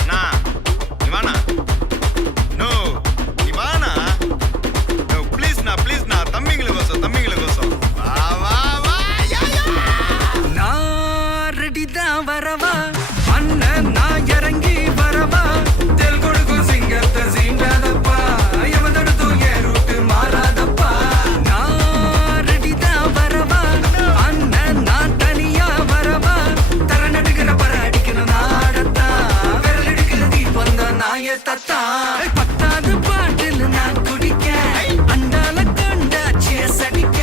அண்ணா நீ வாண்ணா. நோ நீ வாண்ணா. நோ ப்ளீஸ்ண்ணா ப்ளீஸ்ண்ணா, தம்பிங்களுக்கோசம் வா வா வா. நான் ரெடி தான் வரவா அண்ணன், நான் இறங்கி வரவா. தெல் கொடுக்கும் சிங்கத்தை சீண்டாதப்பா, எவன் தடுத்தும் என் ரூட்டு மாறாதப்பா. நான் ரெடி தான் வரவா அண்ணன், நான் தனியா வரவா. தர நடுக்கிற பர அடிக்கணும் நாடத்தா, விரல் எடுக்கிற தீபம் தான் நாய தத்தா. பத்தாவது பாட்டில் நான் குடிக்க, அண்டால கொண்டா சேஸ் அடிக்க.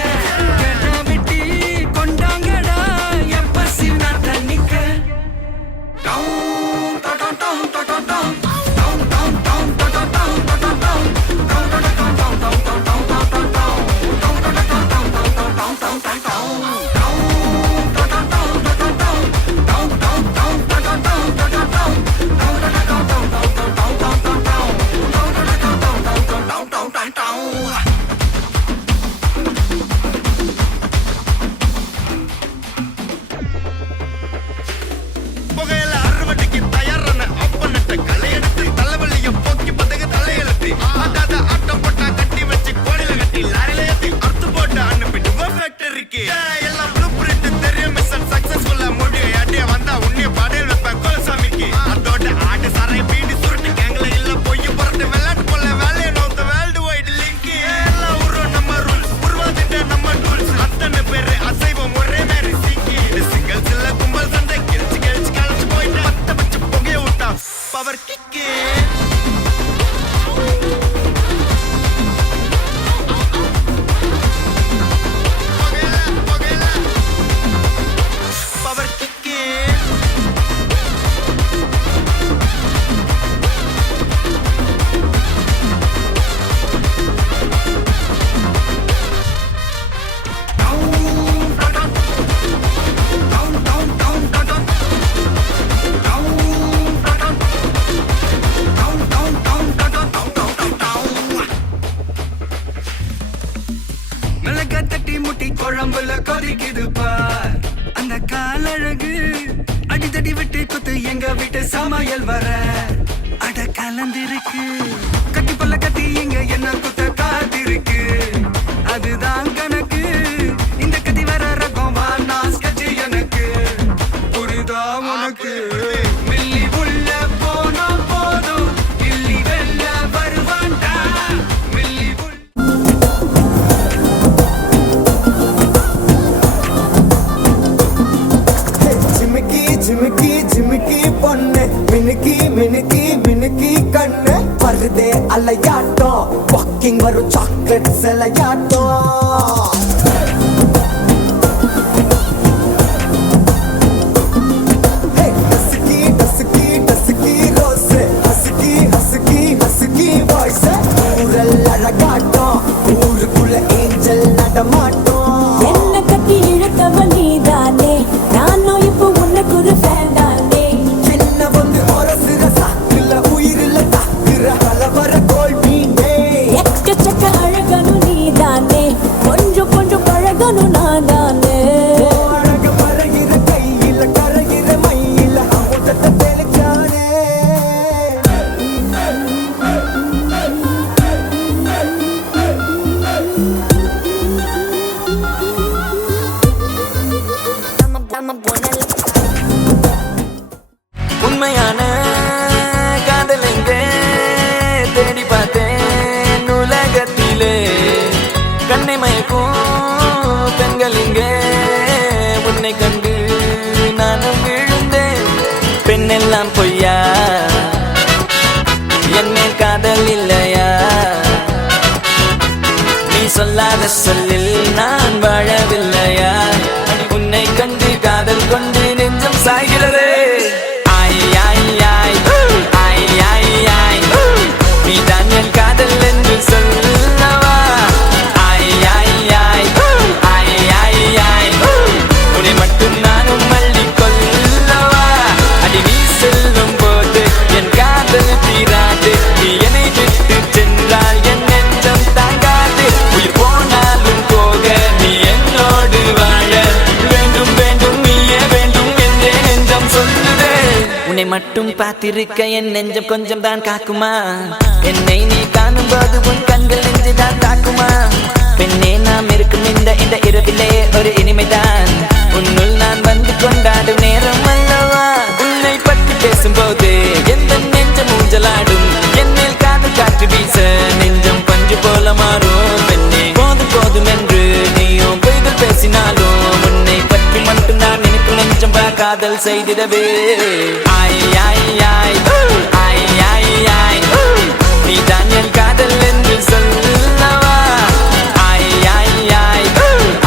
கேட்டா வெட்டி கொண்டாங்கடா என் பசி நான் தண்ணிக்க. Down down down down down down down down down down down down புகையில அறுவடைக்கு தயாரான அப்பனட்ட களையெடுத்து தலைவலிய போக்கி பதக தலையெழுத்து அதாத ஆட்டம் போட்டா கட்டி வச்சு கோடில கட்டி லாரில ஏத்தி அறுத்து போட்டு அனுப்பிட்டு ஃபேக்டரிக்கு எல்லாம் ப்ளூ பிரிண்ட் தெரியும். மிஷன் சக்சஸ்ஃபுல்லா முடியும். அடிய வந்தா உன்னைய படையல் வைப்பேன் கோலசாமிக்கு. அதோட ஆட்டு சாரை பீடி சுருட்டு கேங்கல இல்ல பொய்ய புரட்டு விளையாட்டு போல வேலையை நோத்த வேர்ல்டு வைடு லிங்க். எல்லாம் உருவம் நம்ம ரூல்ஸ், உருவாதிட்ட நம்ம டூல்ஸ். அத்தனை பேரு அசைவம் ஒரே மாதிரி சிங்கி. சிங்கிள்ஸ் இல்ல கும்பல் சண்டை கிழிச்சு கிழிச்சு கழிச்சு போயிட்டு பத்த வச்சு புகைய விட்டா பவர் கிக்கு. Power kick. மிளகா தட்டி முட்டி குழம்புல கொதிக்குது பார் அந்த காலழகு. அடித்தடி விட்டு குத்து எங்க வீட்டு சமையல் வர அட கலந்திருக்கு. கட்டி பல்ல கட்டி இங்க என்ன குத்த காத்திருக்கு. அதுதான் கணக்கு. இந்த கதி வர ரகம் வா நான் ஸ்கெட்ச் எனக்கு புரிதா உனக்கு. மில்லி உள்ள போனா போதும், இல்லி வெல்ல வருவான்டா. மில்லி உள்ள ஜிமிக்கி ஜிமிக்கி ஜிமிக்கி பொண்ணு, மினுக்கி மினுக்கி மினுக்கி கண்ணு. வருதே அலையாட்டம், வாக்கிங் வரும் சாக்லேட் சிலையாட்டம். டசுக்கி டசுக்கி டசுக்கி ரோஸ், ஹசுக்கி ஹசுக்கி ஹசுக்கி வாய்ஸ். ஊரல் அழகாட்டம், ஊருக்குள்ள ஏஞ்சல் நடமாட்டம். என்ன கட்டி இழுத்தவ நீதானே, நானும் இப்போ உனக்கு ஒரு ஃபேன் தானே. சின்ன வந்து ஒரசுற சாக்குல உயிரில தாக்குற கலவர கோல் மீனே. எக்கச்சக்க அழகனும் நீதானே, கொஞ்சம் கொஞ்சம் பழகனும் நான் தானே. அழக மறைகிற கையில கரைகிற மயில அமுதத்தை தெளிச்சானே. உண்மையான காதல் எங்கே தேடி பார்த்தேன் உலகத்திலே. கண்ணை மயக்கும் பெண்கள் இங்கே, உன்னை கண்டு நானும் விழுந்தேன். பெண்ணெல்லாம் பொய்யா, என்னை காதல் இல்லையா? நீ சொல்லாத சொல்லில் நான் வாழவில்லையா? உன்னை கண்டு காதல் கொண்டு நெஞ்சம் சாய்கிறது. ஆய் ஆய் ஆய் ஆய் ஆய் ஆய், நீ தான் என் காதல் என்று சொல்லவா? ஆய் ஆய் ஆய் ஆய் ஆய் ஆய், உன்னை மட்டும் நானும் மல்லி கொள்ளவா? அடி நீ செல்லும் போது என் காதல் தீராது. நீ என்னை விட்டு சென்றால் என் நெஞ்சம் தாங்காது. உயிர் போனாலும் உன்னை மட்டும் பார்த்திருக்க என் நெஞ்சம் கொஞ்சம் தான் காக்குமா என்னை நீ காணும் போது உன் கண்கள் நெஞ்சுதான் தாக்குமா பெண்ணே நாம் இருக்கும் இந்த இரவிலே ஒரு இனிமைதான் உன்னுள் நான் வந்து கொண்டாடும் நேரம் அல்லவா உன்னை பற்றி பேசும்போது எந்த நெஞ்சம் ஊஞ்சலாடும் என்னில் காதல் காற்று வீச நெஞ்சம் பஞ்சு போல மாறும் பெண்ணே போதும் போதும் என்று நீயும் பொய்கள் பேசினாலும் உன்னை பற்றி மட்டும் நான் நினைக்கும் நெஞ்சம் காதல் செய்திடவே ஆய் ஆய் ஆய் ஆய் ஆய் ஆய் நீ தான் என் காதல் என்று சொல்லவா ஆய் ஆய் ஆய்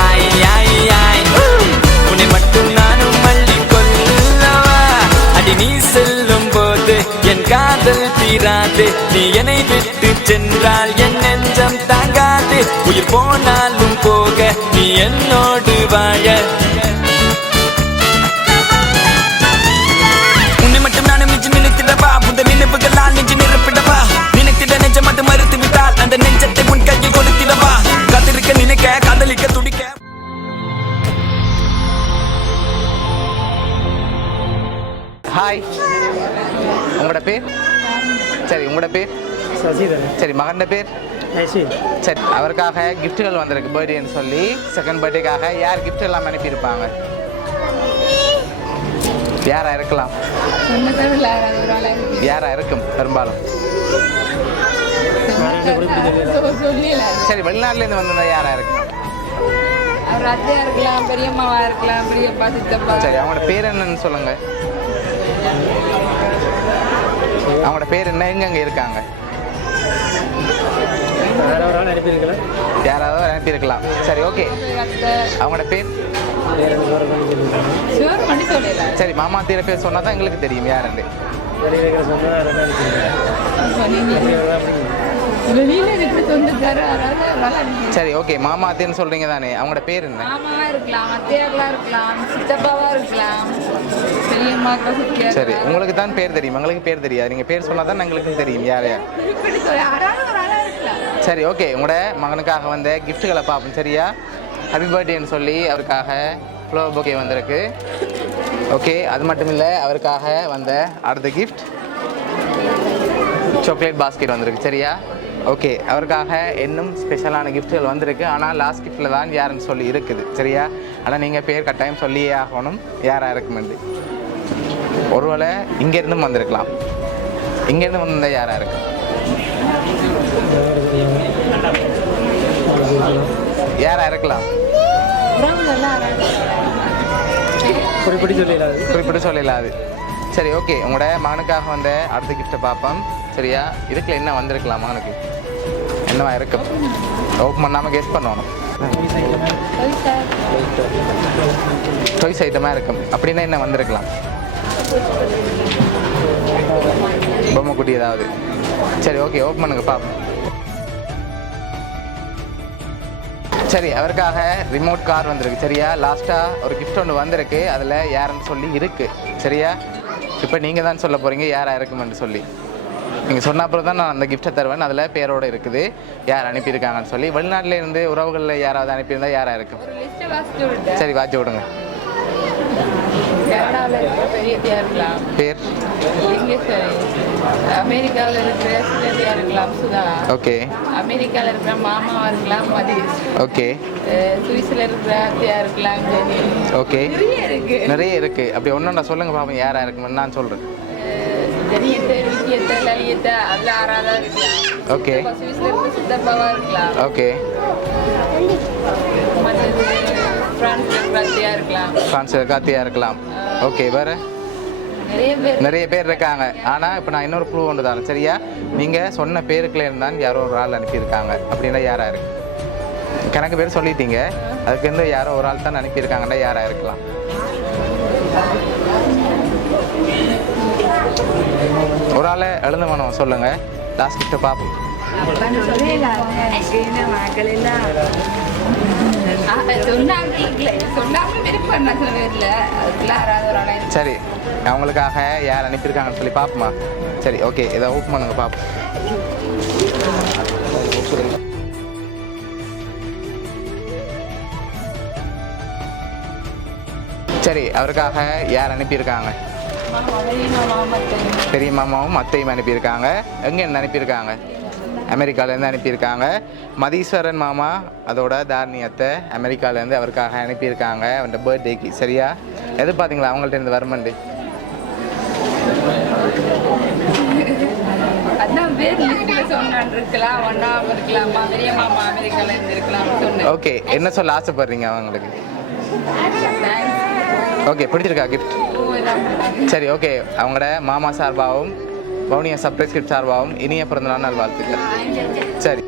ஆய் ஆய் ஆய் உன்னை மட்டும் நானும் மல்லி கொள்ளவா அடி நீ செல்லும் போது என் காதல் தீராது நீ என்னை விட்டு சென்றால் என் நெஞ்சம் தாங்காது உயிர் போனாலும் போக நீ என்னோடு வாழ உன்னை மட்டும் நானும் நெஞ்சு நினைத்திடவா புத நினைவுகளால் நெஞ்சு நிரப்பிடவா நினைத்திட நெஞ்சம் மட்டும் மறுத்து விட்டால் அந்த நெஞ்சத்தை உன் கையில் கொடுத்திடவா காத்திருக்க நினைக்க காதலிக்க துடிக்க ஹாய் உங்களோட பேர் சரி உங்களோட பேர் சரி மகன் பேர் சரி அவருக்காக கிஃப்ட்டுகள் வந்திருக்கு பர்த்டேன்னு சொல்லி செகண்ட் பர்த்டேக்காக யார் கிஃப்ட் எல்லாம் அனுப்பியிருப்பாங்க யாரா இருக்கலாம் யாரா இருக்கும் பெரும்பாலும் சரி வெளிநாட்டிலேருந்து வந்திருந்தா யாரா இருக்கும் பெரியம்மாவா இருக்கலாம் பெரியப்பா சித்தப்பா சரி அவங்களோட பேர் என்னன்னு சொல்லுங்க அவங்களோட பேர் என்ன எங்க இருக்காங்க யாராவது அனுப்பியிருக்கலாம் சரி ஓகே அவங்களோட பேர் சரி மாமா தீர பேர் சொன்னா தான் எங்களுக்கு தெரியும் யாருன்னு சரி ஓகே மாமா அத்தைன்னு சொல்றீங்க தானே அவங்களோட பேர் என்ன சரி உங்களுக்கு தான் பேர் தெரியும் எங்களுக்கு பேர் தெரியாது நீங்க பேர் சொன்னா தான் எங்களுக்கு தெரியும் யாரையா சரி ஓகே உங்களோட மகனுக்காக வந்த கிஃப்ட்டுகளை பார்ப்போம் சரியா ஹாப்பி பர்த்டேன்னு சொல்லி அவருக்காக ஃப்ளவர் பொக்கே வந்திருக்கு ஓகே அது மட்டும் இல்லை அவருக்காக வந்த அடுத்த கிஃப்ட் சாக்லேட் பாஸ்கெட் வந்திருக்கு சரியா ஓகே அவருக்காக இன்னும் ஸ்பெஷலான கிஃப்ட்டுகள் வந்திருக்கு ஆனால் லாஸ்ட் கிஃப்ட்டில் தான் யாருன்னு சொல்லி இருக்குது சரியா ஆனால் நீங்கள் பேர் கட்டாயம் சொல்லியே ஆகணும் யாராக இருக்குமெண்டு ஒருவேளை இங்கேருந்தும் வந்திருக்கலாம் இங்கேருந்து வந்திருந்தால் யாராக இருக்கு யாராக இருக்கலாம் குறிப்பிட்டு சொல்லலாது சரி ஓகே உங்களோட மகனுக்காக வந்த அடுத்த கிஃப்ட்டை பார்ப்போம் சரியா இதுக்குள்ள என்ன வந்திருக்கலாம் மகனுக்கு என்னவா இருக்கும் ஓப்பன் பண்ணாமல் கெஸ் பண்ணணும் டாய்ஸ் ஐட்டமாக இருக்கும் அப்படின்னா என்ன வந்திருக்கலாம் பொம்மை குட்டி ஏதாவது சரி ஓகே ஓப்பன் பண்ணுங்க பார்ப்போம் சரி அவருக்காக ரிமோட் கார் வந்திருக்கு சரியா லாஸ்ட்டாக ஒரு கிஃப்ட் ஒன்று வந்திருக்கு அதில் யாருன்னு சொல்லி இருக்குது சரியா இப்போ நீங்கள் தான் சொல்ல போகிறீங்க யாராக இருக்குமென்னு சொல்லி நீங்கள் சொன்ன அப்புறம் தான் நான் அந்த கிஃப்ட்டை தருவேன் அதில் பேரோடு இருக்குது யார் அனுப்பியிருக்காங்கன்னு சொல்லி வெளிநாட்டிலேருந்து உறவுகளில் யாராவது அனுப்பியிருந்தால் யாராக இருக்கும் சரி வாட்சி விடுங்க பேர் அமெரிக்காவில் இருக்கிற சிலந்தியா இருக்கலாம் சுதா ஓகே அமெரிக்காவில் இருக்கிற மாமாவா இருக்கலாம் மதீஷ் ஓகே சுவிஸ்ல இருக்கிற அத்தையா இருக்கலாம் ஜெனி ஓகே இருக்கு நிறைய இருக்குது அப்படி ஒன்று நான் சொல்லுங்கள் பாப்போம் யாராக இருக்குமென்னு நான் சொல்கிறேன் ஜெனியத்தை விக்கியத்தை லலியத்தை அதில் ஆறாதா இருக்கலாம் ஓகே சுவிஸ்ல இருக்கிற சித்தப்பாவா இருக்கலாம் ஓகே மற்றது பிரான்ஸ்ல இருக்கிற அத்தையா இருக்கலாம் ஃப்ரான்ஸில் காத்தியாக இருக்கலாம் ஓகே வேறு நிறைய பேர் இருக்காங்க ஆனால் இப்போ நான் இன்னொரு க்ளூ ஒன்று தரேன் சரியா நீங்கள் சொன்ன பேருக்குள்ளே இருந்தால் யாரோ ஒரு ஆள் அனுப்பியிருக்காங்க அப்படின்னா யாராக இருக்கு கணக்கு பேர் சொல்லிட்டீங்க அதுக்கு வந்து யாரோ ஒரு ஆள் தான் அனுப்பியிருக்காங்கன்னா யாராக இருக்கலாம் ஒரு ஆளை எழுந்து வேணும் சொல்லுங்கள் லாஸ்ட் கிட்ட பார்ப்போம் சரி அவங்களுக்காக யார் அனுப்பியிருக்காங்கன்னு சொல்லி பார்ப்போமா சரி ஓகே இதை ஓப்பன் பண்ணுங்க பார்ப்போம் சரி அவருக்காக யார் அனுப்பியிருக்காங்க பெரிய மாமாவும் அத்தையும் அனுப்பியிருக்காங்க. எங்கேருந்து அனுப்பியிருக்காங்க? அமெரிக்காவிலேருந்து அனுப்பியிருக்காங்க. மதீஸ்வரன் மாமா அதோட தாரணி அத்தை அமெரிக்காவிலேருந்து அவருக்காக அனுப்பியிருக்காங்க அவன் பர்த்டேக்கு. சரியா? எதிர்பார்த்தீங்களா அவங்கள்ட்ட இருந்து வருமண்டு? அதான் பேர் லிஸ்ட்ல சொன்னான் இருக்கலாம், ஒன்னா இருக்கலாமா, பெரிய மாமா அமெரிக்கால இருந்து இருக்கலாம் சொன்னேன். ஓகே, என்ன சொல்ல ஆசைப்படுறீங்க அவங்களுக்கு? ஓகே, பிடிச்சிருக்கா கிஃப்ட்? சரி, ஓகே. அவங்களோட மாமா சார்பாகவும் வவுனியா சர்ப்ரைஸ் கிஃப்ட் சார்பாகவும் இனிய பிறந்தநாள் நல்வாழ்த்துக்கள். சரி.